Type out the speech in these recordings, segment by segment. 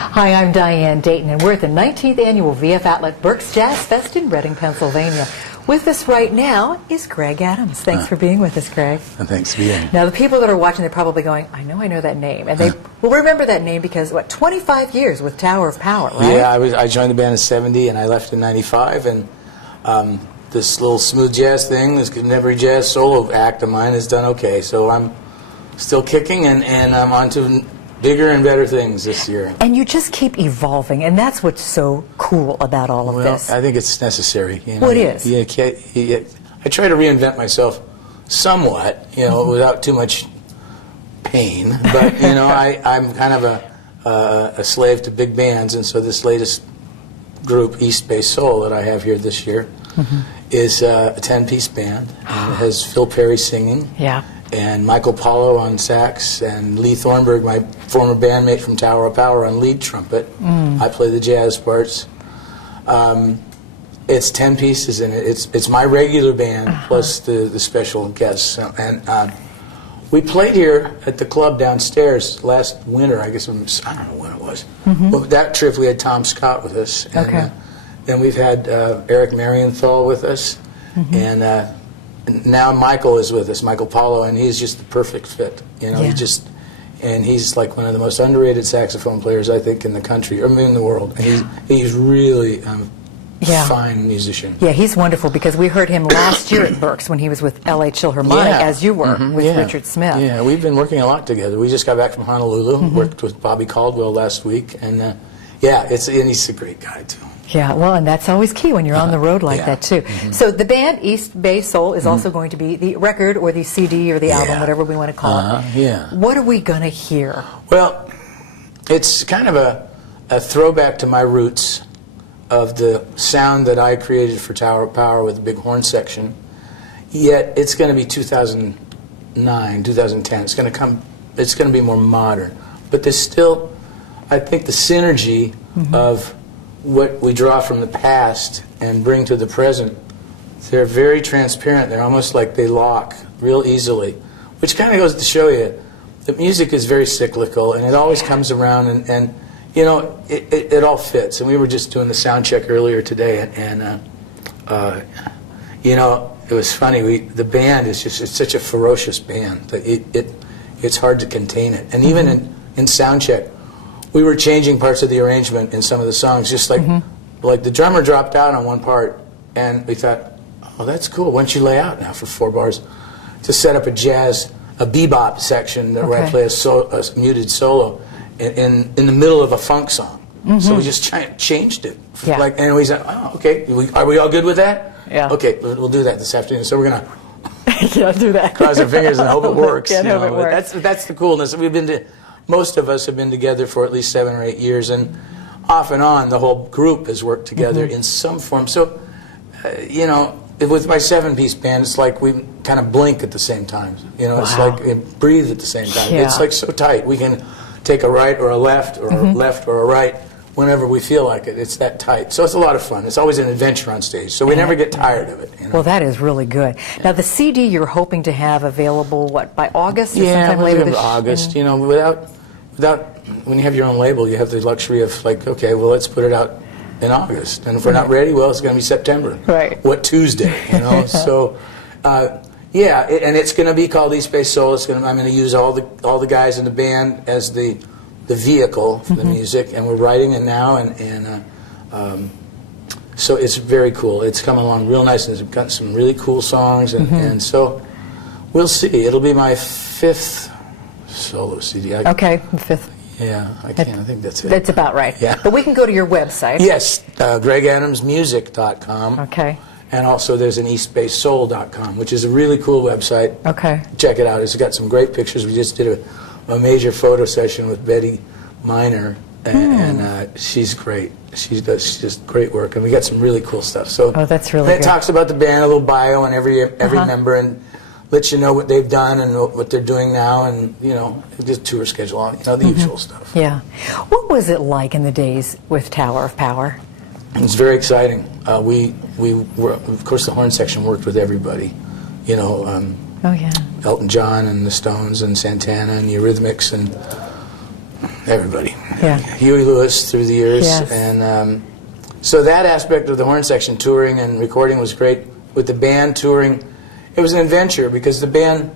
Hi, I'm Diane Dayton, and we're at the 19th Annual VF Outlet Berks Jazz Fest in Reading, Pennsylvania. With us right now is Greg Adams. Thanks for being with us, Greg. Thanks for being here. Now, the people that are watching, they're probably going, I know that name. And they will remember that name because, 25 years with Tower of Power, right? Yeah, I joined the band in 70, and I left in 95, and this little smooth jazz thing, this contemporary jazz solo act of mine has done okay. So I'm still kicking, and I'm on to bigger and better things this year. And you just keep evolving, and that's what's so cool about all of this. I think it's necessary. Well, it is. I try to reinvent myself somewhat, without too much pain. But I'm kind of a slave to big bands, and so this latest group, East Bay Soul, that I have here this year, is a 10-piece band, and it has Phil Perry singing. Yeah. And Michael Paulo on sax, and Lee Thornburg, my former bandmate from Tower of Power, on lead trumpet. I play the jazz parts. It's 10 pieces, and it's my regular band plus the special guests. And we played here at the club downstairs last winter. I guess I don't know when it was. But that trip we had Tom Scott with us. And, then we've had Eric Marienthal with us, and now Michael is with us, Michael Paulo, and he's just the perfect fit. He's like one of the most underrated saxophone players I think in the country, or in the world. And he's really fine musician. Yeah, he's wonderful because we heard him last year at Berks when he was with L.A. Philharmonic, as you were with Richard Smith. Yeah, we've been working a lot together. We just got back from Honolulu, worked with Bobby Caldwell last week, and he's a great guy too. Yeah, well, and that's always key when you're on the road like that, too. So the band, East Bay Soul, is also going to be the record or the CD or the album, whatever we want to call it. Yeah. What are we going to hear? Well, it's kind of a throwback to my roots of the sound that I created for Tower of Power with the big horn section, yet it's going to be 2009, 2010. It's going to be more modern. But there's still, I think, the synergy of what we draw from the past and bring to the present. They're very transparent. They're almost like they lock real easily, which kind of goes to show you that music is very cyclical, and it always comes around, and it all fits. And we were just doing the sound check earlier today, and it was funny. The band is it's such a ferocious band that it's hard to contain it. And even in sound check, we were changing parts of the arrangement in some of the songs, just like the drummer dropped out on one part, and we thought, oh, that's cool. Why don't you lay out now for 4 bars to set up a bebop section where I play a muted solo in the middle of a funk song. So we just changed it. Yeah. And we said, oh, okay, are we all good with that? Yeah. Okay, we'll do that this afternoon. So we're going to do that. cross our fingers and hope it works. Hope it works. That's the coolness. Most of us have been together for at least 7 or 8 years, and off and on, the whole group has worked together in some form. So, with my 7-piece band, it's like we kind of blink at the same time. It's like we breathe at the same time. Yeah. It's like so tight. We can take a right or a left, or a left or a right, whenever we feel like it. It's that tight. So it's a lot of fun. It's always an adventure on stage. So we never get tired of it. Well, that is really good. Now, the CD you're hoping to have available, by August or sometime later this year? August. When you have your own label, you have the luxury of okay, well, let's put it out in August, and if we're not ready, well, it's going to be September. Right. What Tuesday? So, and it's going to be called East Bay Soul. I'm going to use all the guys in the band as the vehicle for the music, and we're writing it now, and so it's very cool. It's coming along real nice, and it's got some really cool songs, and so we'll see. It'll be my 5th solo CD. Okay, the 5th. Yeah, I think that's it. That's about right. Yeah. But we can go to your website. Yes, GregAdamsMusic.com. Okay. And also there's an EastBaySoul.com, which is a really cool website. Okay. Check it out. It's got some great pictures. We just did a major photo session with Betty Miner, and she's great. She does just great work, and we got some really cool stuff. So that's really good. It talks about the band, a little bio on every member, and lets you know what they've done and what they're doing now, and just tour schedule, the usual stuff. Yeah. What was it like in the days with Tower of Power? It's very exciting. We were, of course, the horn section worked with everybody. Elton John and the Stones and Santana and the Eurythmics and Everybody. Yeah. Huey Lewis through the years. Yes. And so that aspect of the horn section, touring and recording, was great. With the band touring, it was an adventure because the band,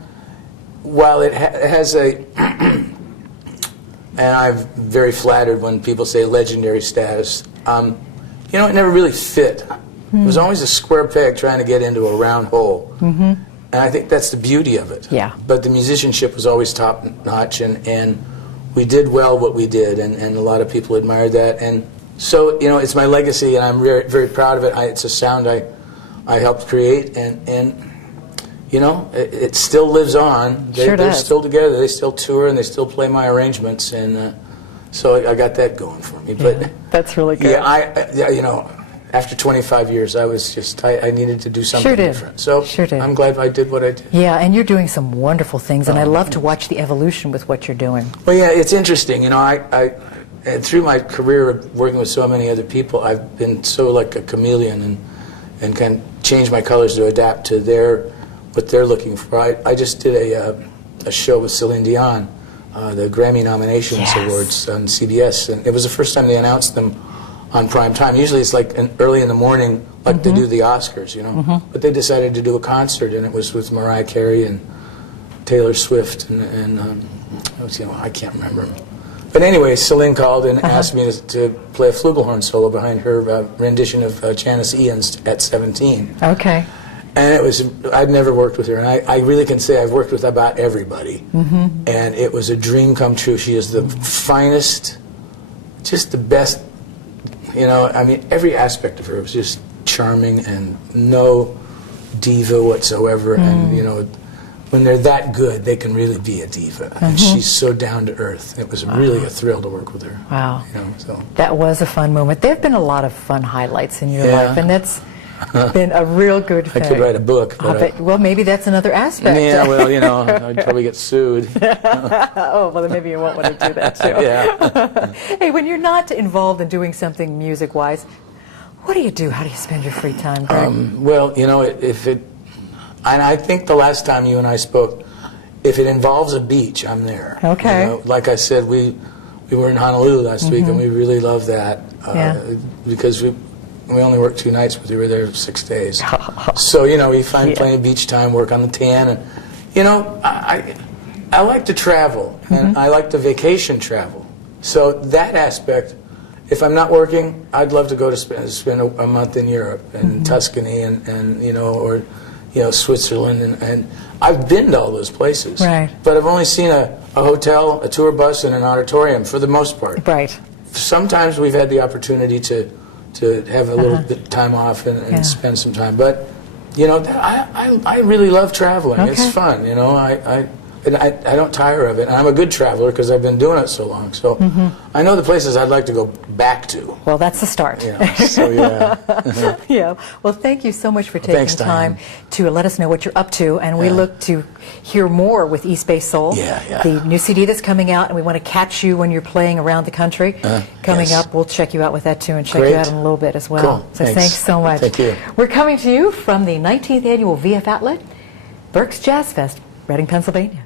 while it has a, and I'm very flattered when people say legendary status, you know, it never really fit. It was always a square peg trying to get into a round hole. And I think that's the beauty of it. Yeah. But the musicianship was always top notch, and we did well what we did, and a lot of people admired that. And so, you know, it's my legacy, and I'm very, very proud of it. It's a sound I helped create, and you know, it still lives on. They're still together. They still tour, and they still play my arrangements, and so I got that going for me. Yeah, but that's really good. Yeah, you know, after 25 years, I was just, I needed to do something different. So I'm glad I did what I did. Yeah, and you're doing some wonderful things, and I love to watch the evolution with what you're doing. Well, yeah, it's interesting. You know, and through my career of working with so many other people, I've been so like a chameleon and can change my colors to adapt to what they're looking for. I just did a show with Celine Dion, the Grammy Nominations Awards on CBS, and it was the first time they announced them on prime time. Usually it's like early in the morning, like they do the Oscars, you know. But they decided to do a concert, and it was with Mariah Carey and Taylor Swift, and you know, I can't remember. But anyway, Celine called and asked me to play a flugelhorn solo behind her rendition of Janice Ian's At 17. Okay. And it was, I'd never worked with her, and I really can say I've worked with about everybody. And it was a dream come true. She is the finest, just the best, you know, I mean, every aspect of her was just charming and no diva whatsoever. And, you know, when they're that good, they can really be a diva. And she's so down to earth. It was really a thrill to work with her. Wow. You know, so. That was a fun moment. There have been a lot of fun highlights in your life, and that's been a real good thing. I could write a book. But well, maybe that's another aspect. Yeah, well, you know, I'd probably get sued. Oh, well, then maybe you won't want to do that, too. Yeah. Hey, when you're not involved in doing something music-wise, what do you do? How do you spend your free time, Greg? Well, you know, and I think the last time you and I spoke, if it involves a beach, I'm there. Okay. You know, like I said, we were in Honolulu last week, and we really loved that because we only worked 2 nights, but we were there 6 days. So, you know, we find plenty of beach time, work on the tan, and, you know, I like to travel, and I like to vacation travel. So that aspect, if I'm not working, I'd love to go to spend a month in Europe, and Tuscany, and you know, or, you know, Switzerland, and I've been to all those places. Right. But I've only seen a hotel, a tour bus, and an auditorium for the most part. Right. Sometimes we've had the opportunity to have a little bit of time off and spend some time. But, you know, I really love traveling. It's fun, you know. I don't tire of it. And I'm a good traveler because I've been doing it so long. So I know the places I'd like to go back to. Well, that's the start. Yeah. So, yeah. Yeah. Well, thank you so much for taking time to let us know what you're up to. And we look to hear more with East Bay Soul. The new CD that's coming out, and we want to catch you when you're playing around the country. Coming up, we'll check you out with that, too, and check you out in a little bit as well. Cool. So thanks so much. Thank you. We're coming to you from the 19th Annual VF Outlet Berks Jazz Fest, Reading, Pennsylvania.